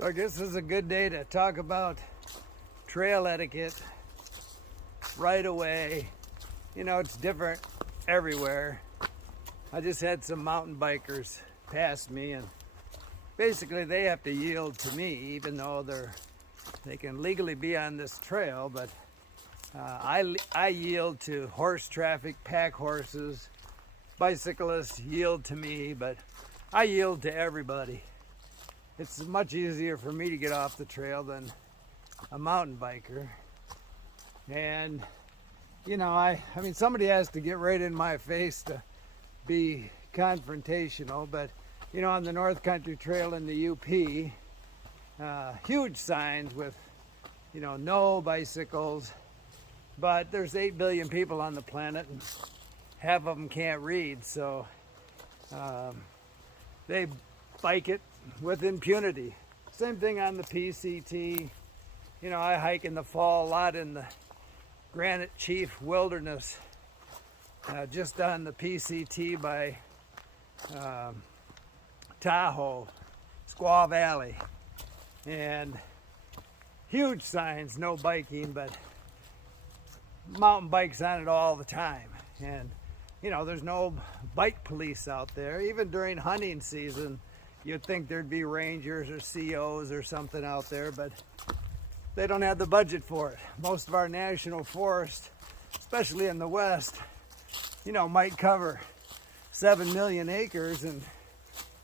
So I guess this is a good day to talk about trail etiquette right away. You know, it's different everywhere. I just had some mountain bikers pass me, and basically they have to yield to me, even though they can legally be on this trail. But I yield to horse traffic, pack horses, bicyclists yield to me, but I yield to everybody. It's much easier for me to get off the trail than a mountain biker. And you know, I mean, somebody has to get right in my face to be confrontational. But you know, on the North Country Trail in the UP, huge signs with, you know, no bicycles. But there's 8 billion people on the planet, and half of them can't read, so they bike it with impunity. Same thing on the PCT. You know, I hike in the fall a lot in the Granite Chief Wilderness, just on the PCT by Tahoe, Squaw Valley, and huge signs, no biking, but mountain bikes on it all the time. And you know, there's no bike police out there. Even during hunting season, you'd think there'd be rangers or COs or something out there, but they don't have the budget for it. Most of our national forests, especially in the West, you know, might cover 7 million acres, and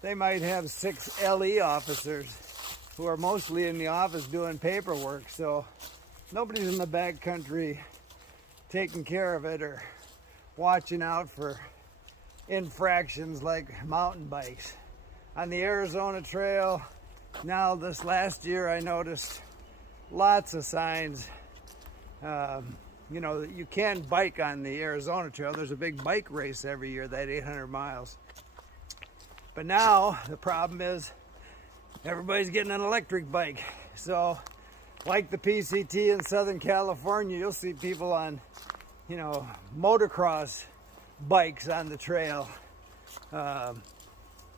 they might have 6 LE officers who are mostly in the office doing paperwork. So nobody's in the backcountry taking care of it or watching out for infractions like mountain bikes. On the Arizona Trail, now this last year, I noticed lots of signs. You know, that you can bike on the Arizona Trail. There's a big bike race every year, that 800 miles. But now the problem is everybody's getting an electric bike. So like the PCT in Southern California, you'll see people on, you know, motocross bikes on the trail.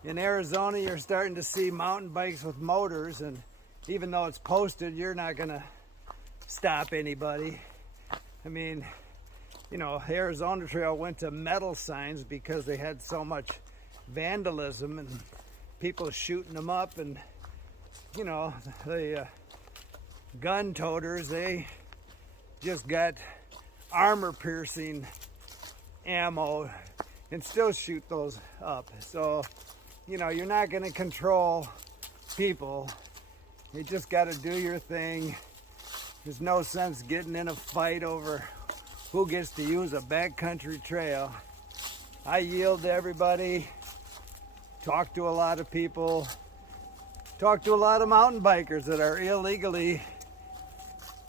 In Arizona, you're starting to see mountain bikes with motors, and even though it's posted, you're not gonna stop anybody. I mean, you know, Arizona Trail went to metal signs because they had so much vandalism and people shooting them up, and you know, the gun toters, they just got armor piercing ammo and still shoot those up. So you know, you're not going to control people. You just got to do your thing. There's no sense getting in a fight over who gets to use a backcountry trail. I yield to everybody, talk to a lot of people, talk to a lot of mountain bikers that are illegally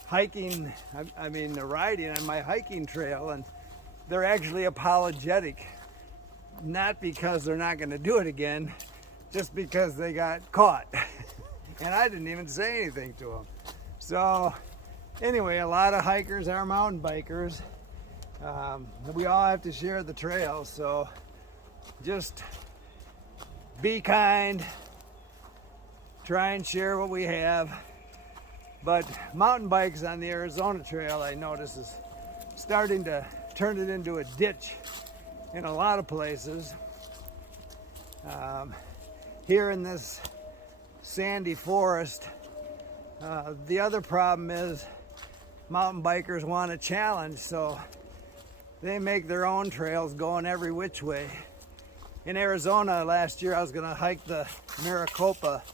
hiking, they're riding on my hiking trail, and they're actually apologetic. Not because they're not going to do it again, just because they got caught. And I didn't even say anything to them. So anyway, a lot of hikers are mountain bikers. We all have to share the trail, so just be kind, try and share what we have. But mountain bikes on the Arizona Trail, I notice, is starting to turn it into a ditch in a lot of places. Here in this sandy forest, the other problem is mountain bikers want a challenge, so they make their own trails going every which way. In Arizona last year, I was gonna hike the Maricopa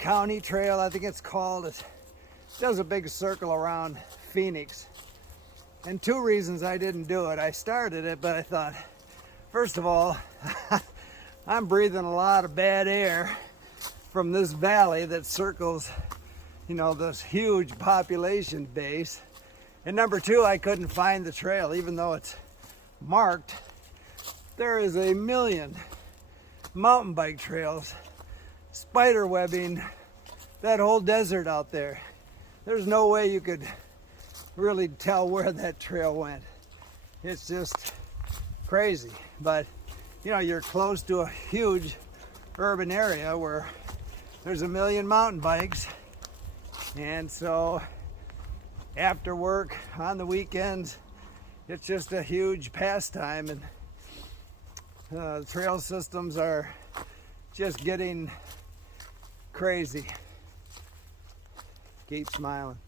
County Trail, I think it's called. It does a big circle around Phoenix. And 2 reasons I didn't do it. I started it, but I thought, first of all, I'm breathing a lot of bad air from this valley that circles, you know, this huge population base. And number 2, I couldn't find the trail, even though it's marked. There is a million mountain bike trails, spider webbing that whole desert out there. There's no way you could really tell where that trail went. It's just crazy. But you know, you're close to a huge urban area where there's a million mountain bikes, and so after work on the weekends, it's just a huge pastime, and the trail systems are just getting crazy. Keep smiling.